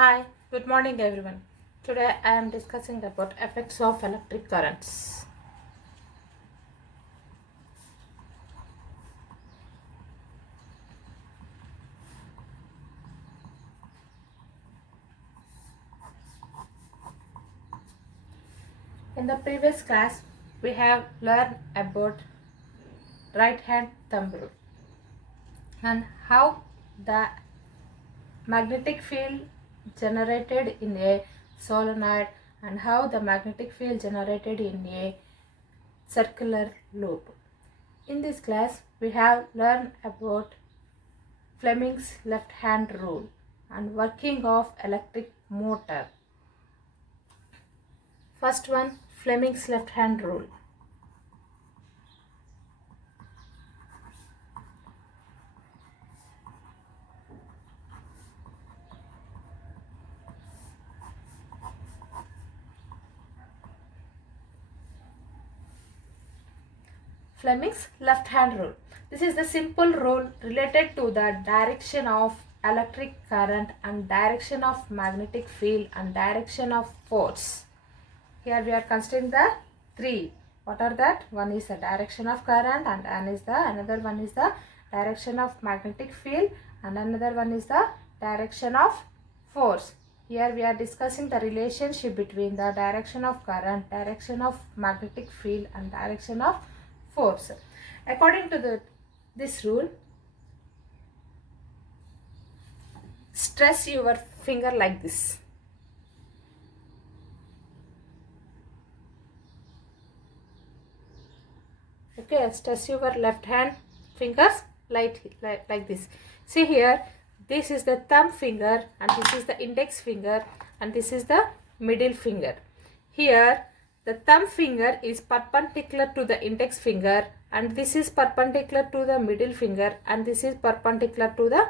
Hi, good morning everyone. Today I am discussing about effects of electric currents. In the previous class, we have learned about right hand thumb rule and how the magnetic field generated in a solenoid and how the magnetic field generated in a circular loop. In this class, we have learned about Fleming's left hand rule and working of electric motor. First one, Fleming's left hand rule. Fleming's left hand rule. This is the simple rule related to the direction of electric current and direction of magnetic field and direction of force. Here we are considering the three. What are that? One is the direction of current and another one is the direction of magnetic field and another one is the direction of force. Here we are discussing the relationship between the direction of current, direction of magnetic field and direction of force. According to this rule, stress your finger like this. Okay, stress your left hand fingers like this. See here, this is the thumb finger and this is the index finger and this is the middle finger. Here the thumb finger is perpendicular to the index finger and this is perpendicular to the middle finger and this is perpendicular to the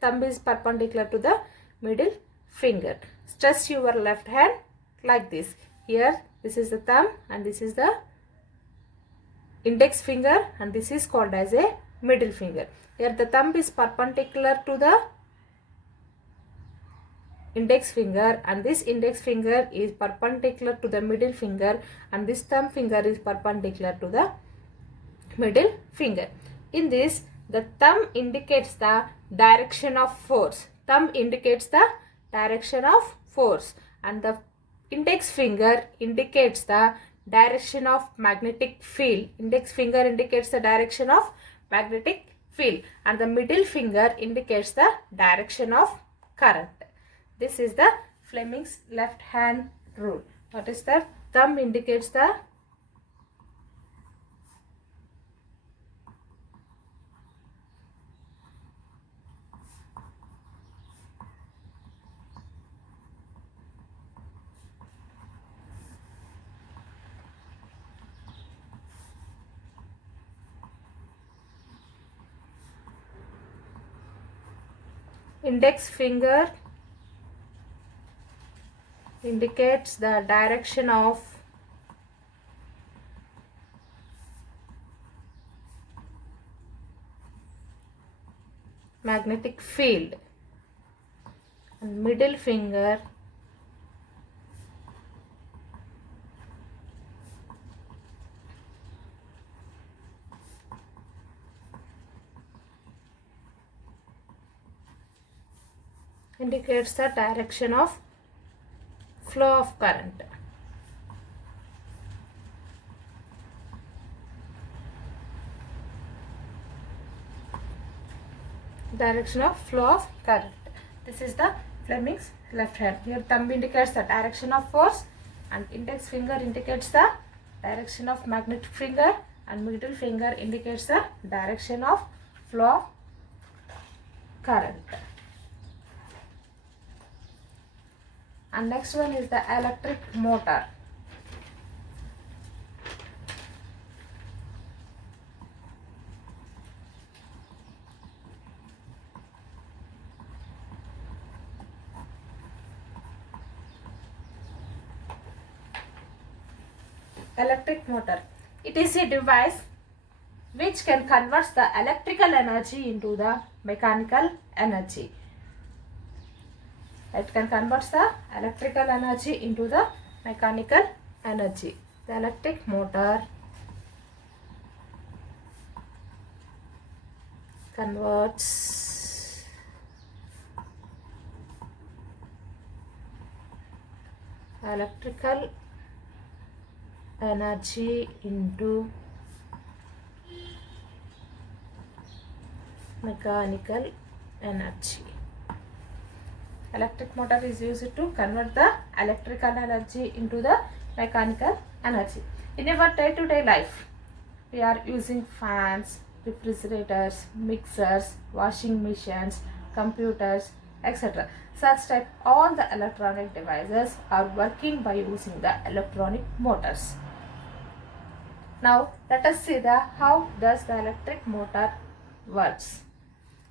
thumb is perpendicular to the middle finger. Stress your left hand like this. Here this is the thumb and this is the index finger and this is called as a middle finger. Here the thumb is perpendicular to the index finger and this index finger is perpendicular to the middle finger and this thumb finger is perpendicular to the middle finger. In this, the thumb indicates the direction of force. Thumb indicates the direction of force and the index finger indicates the direction of magnetic field. Index finger indicates the direction of magnetic field and the middle finger indicates the direction of current. This is the Fleming's left hand rule. What is that? Thumb indicates the index finger indicates the direction of magnetic field and middle finger indicates the direction of flow of current. Direction of flow of current. This is the Fleming's left hand. Here thumb indicates the direction of force and index finger indicates the direction of magnetic finger and middle finger indicates the direction of flow of current. And next one is the electric motor. Electric motor. It is a device which can convert the electrical energy into the mechanical energy. It can convert the electrical energy into the mechanical energy. The electric motor converts electrical energy into mechanical energy. Electric motor is used to convert the electrical energy into the mechanical energy. In our day-to-day life, we are using fans, refrigerators, mixers, washing machines, computers, etc. Such type all the electronic devices are working by using the electronic motors. Now let us see the how does the electric motor works.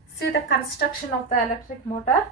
See the construction of the electric motor.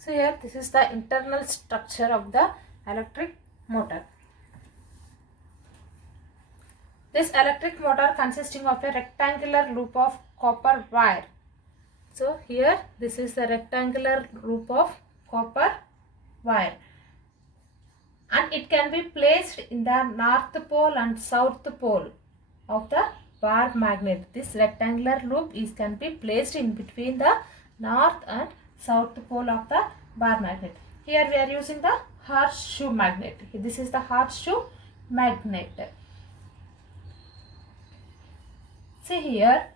So here this is the internal structure of the electric motor. This electric motor consisting of a rectangular loop of copper wire. So here this is the rectangular loop of copper wire, and it can be placed in the north pole and south pole of the bar magnet. This rectangular loop can be placed in between the north and south pole of the bar magnet. Here we are using the horseshoe magnet. This is the horseshoe magnet. See here,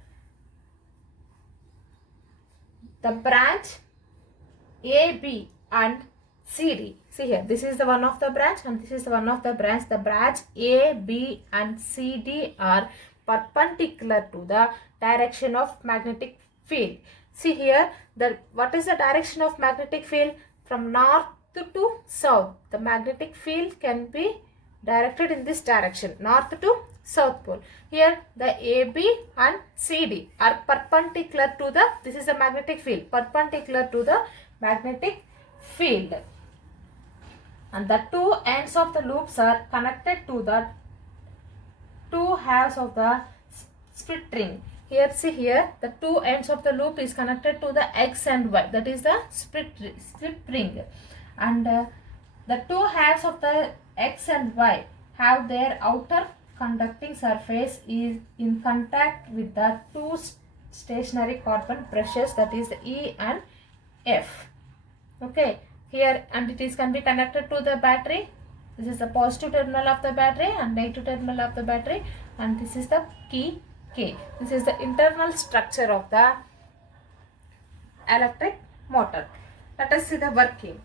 the branch A, B and C, D. See here, this is the one of the branch and this is the one of the branch. The branch A, B and C, D are perpendicular to the direction of magnetic field. See here, what is the direction of magnetic field? From north to south. The magnetic field can be directed in this direction, north to south pole. Here the AB and CD are perpendicular to the, this is the magnetic field, perpendicular to the magnetic field. And the two ends of the loops are connected to the two halves of the split ring. Here see here, the two ends of the loop is connected to the X and Y, that is the split ring. And The two halves of the X and Y have their outer conducting surface is in contact with the two stationary carbon brushes, that is E and F. Okay, here, and it is can be connected to the battery. This is the positive terminal of the battery and negative terminal of the battery, and this is the key K. This is the internal structure of the electric motor. Let us see the working.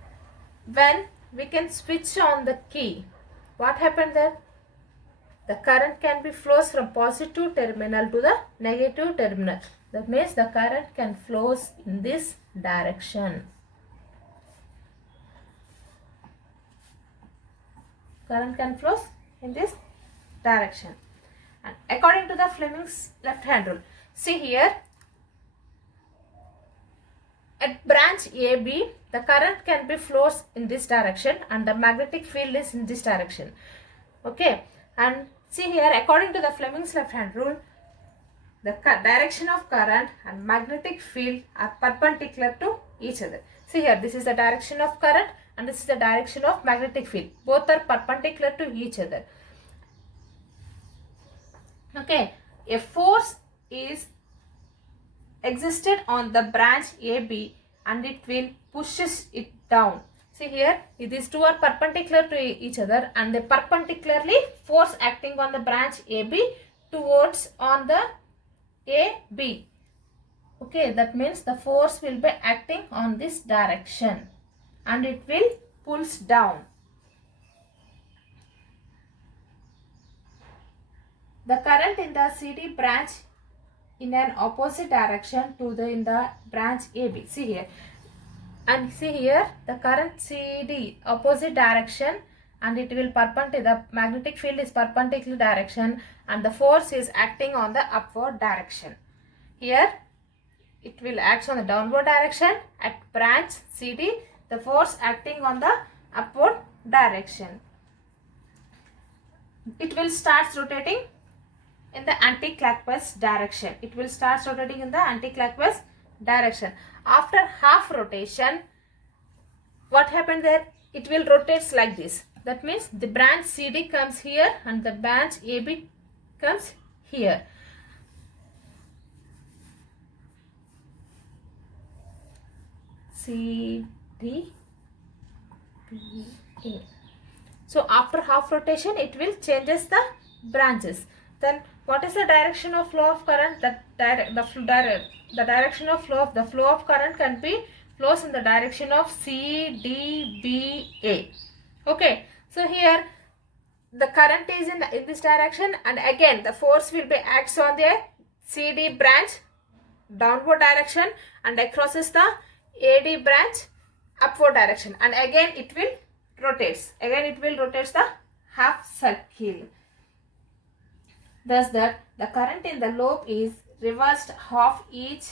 When we can switch on the key, what happened there? The current can be flows from positive terminal to the negative terminal. That means the current can flows in this direction. Current can flows in this direction. And according to the Fleming's left hand rule, see here, at branch AB, the current can be flows in this direction and the magnetic field is in this direction. Okay, and see here, according to the Fleming's left hand rule, the direction of current and magnetic field are perpendicular to each other. See here, this is the direction of current and this is the direction of magnetic field. Both are perpendicular to each other. Okay, a force is existed on the branch AB and it will pushes it down. See here, these two are perpendicular to each other and they perpendicularly force acting on the branch AB towards on the AB. Okay, that means the force will be acting on this direction and it will pulls down. The current in the CD branch in an opposite direction to the in the branch AB. See here, and see here, the current CD opposite direction and it will perpendicular, the magnetic field is perpendicular direction and the force is acting on the upward direction. Here it will act on the downward direction. At branch CD, the force acting on the upward direction. It will start rotating in the anti-clockwise direction. It will start rotating in the anti-clockwise direction. After half rotation, what happened there? It will rotate like this. That means the branch CD comes here and the branch AB comes here. C, D, B, A. So after half rotation, it will changes the branches. Then what is the direction of flow of current? The direction of flow of current can be flows in the direction of C, D, B, A. Okay. So here the current is in this direction and again the force will be acts on the CD branch downward direction and across is the AD branch upward direction and again it will rotates. Again it will rotates the half circle. Thus that the current in the loop is reversed half each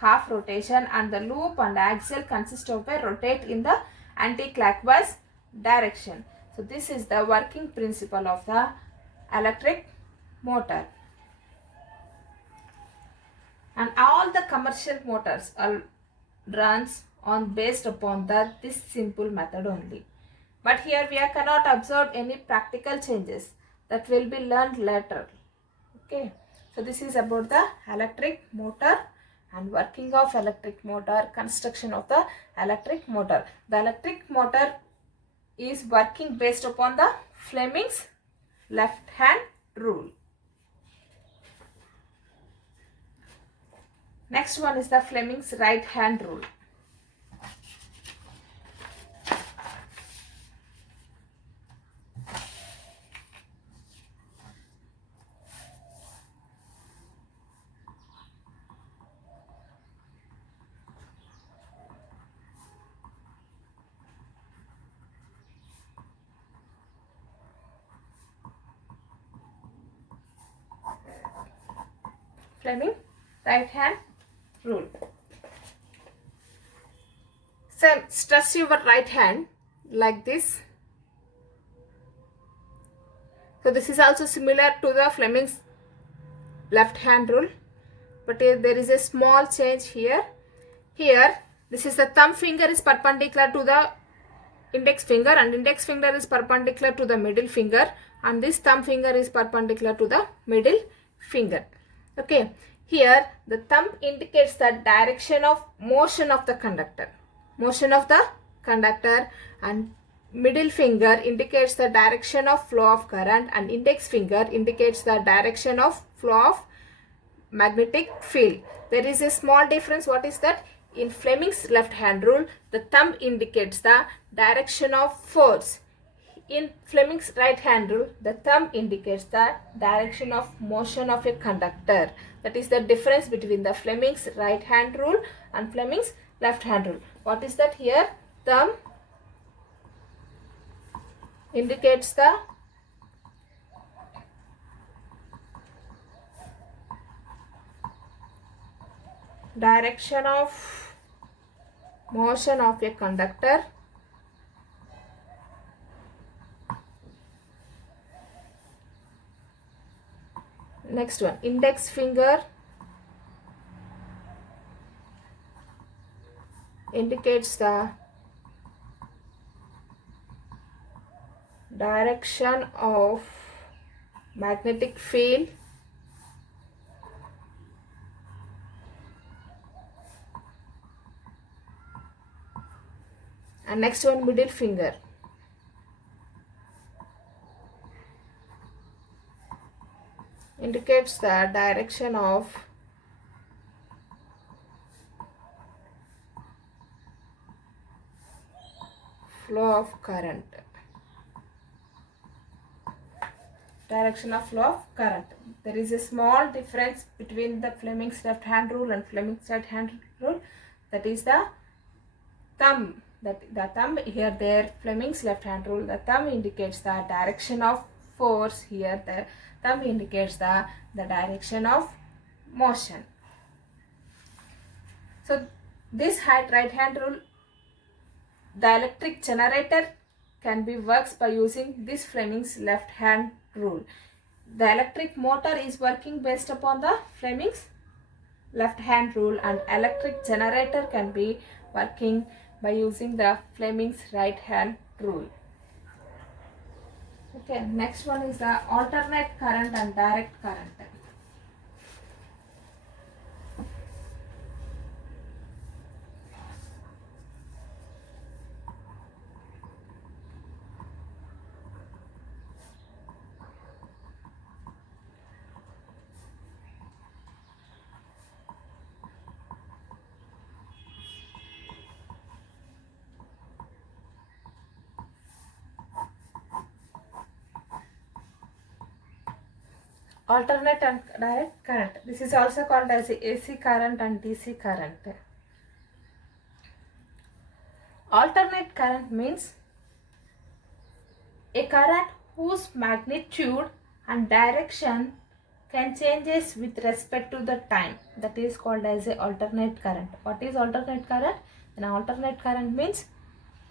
half rotation and the loop and axle consist of a rotate in the anti-clockwise direction. So this is the working principle of the electric motor. And all the commercial motors are runs on based upon this simple method only. But here we cannot observe any practical changes that will be learned later. Okay, so this is about the electric motor and working of electric motor, construction of the electric motor. The electric motor is working based upon the Fleming's left hand rule. Next one is the Fleming's right hand rule. Fleming right hand rule. So stress your right hand like this. So this is also similar to the Fleming's left hand rule, but here there is a small change here. Here this is the thumb finger is perpendicular to the index finger, and index finger is perpendicular to the middle finger, and this thumb finger is perpendicular to the middle finger. Okay, here the thumb indicates the direction of motion of the conductor, and middle finger indicates the direction of flow of current, and index finger indicates the direction of flow of magnetic field. There is a small difference. What is that? In Fleming's left hand rule, the thumb indicates the direction of force. In Fleming's right hand rule, the thumb indicates the direction of motion of a conductor. That is the difference between the Fleming's right hand rule and Fleming's left hand rule. What is that here? Thumb indicates the direction of motion of a conductor, next one, index finger indicates the direction of magnetic field, and next one, middle finger indicates the direction of flow of current. Direction of flow of current. There is a small difference between the Fleming's left hand rule and Fleming's right hand rule. That is the thumb. That the thumb here, there, Fleming's left hand rule, the thumb indicates the direction of force. Here the thumb indicates the direction of motion. So this right hand rule, the electric generator can be works by using this Fleming's left hand rule. The electric motor is working based upon the Fleming's left hand rule, and electric generator can be working by using the Fleming's right hand rule. Okay, next one is the alternate current and direct current. Alternate and direct current. This is also called as AC current and DC current. Alternate current means a current whose magnitude and direction can changes with respect to the time. That is called as a alternate current. What is alternate current? An alternate current means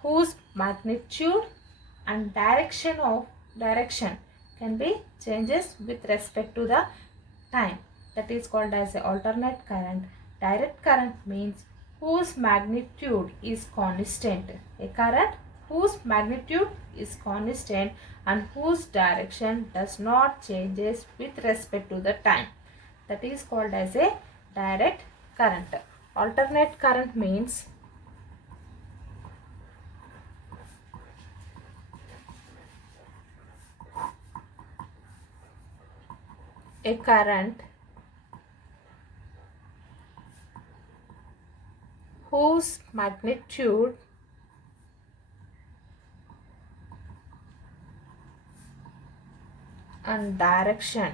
whose magnitude and direction can be changes with respect to the time. That is called as a alternate current. Direct current means whose magnitude is constant. A current whose magnitude is constant and whose direction does not changes with respect to the time. That is called as a direct current. Alternate current means a current whose magnitude and direction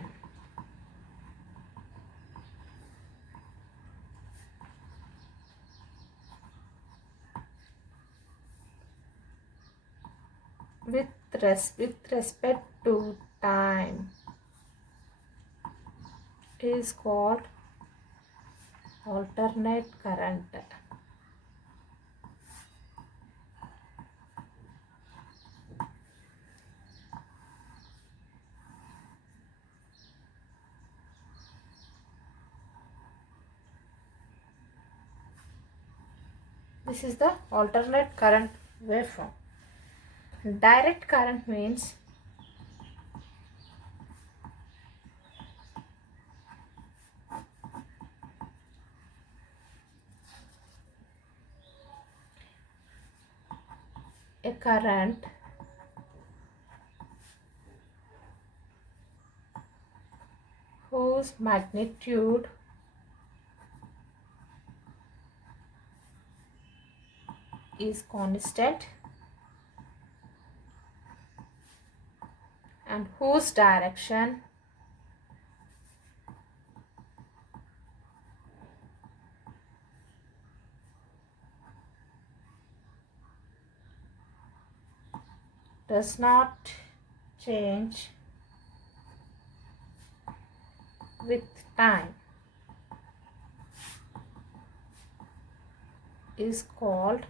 with respect to time is called alternate current. This is the alternate current waveform. Direct current means a current whose magnitude is constant and whose direction does not change with time is called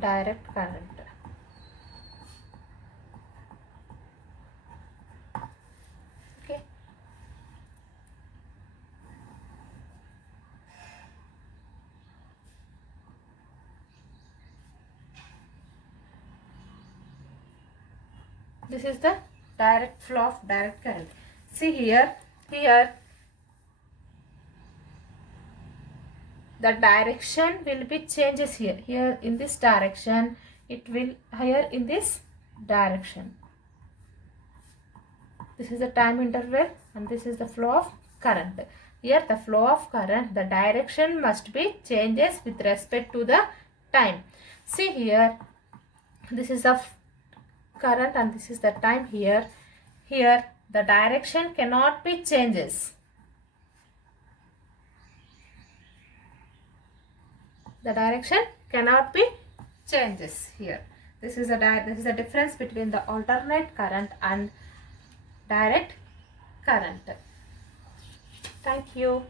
direct current. Okay. This is the direct flow of direct current. See here the direction will be changes here in this direction, it will here in this direction. This is the time interval and this is the flow of current. Here the flow of current, the direction must be changes with respect to the time. See here, this is the current and this is the time. Here the direction cannot be changes. The direction cannot be changes here. This is the difference between the alternate current and direct current. Thank you.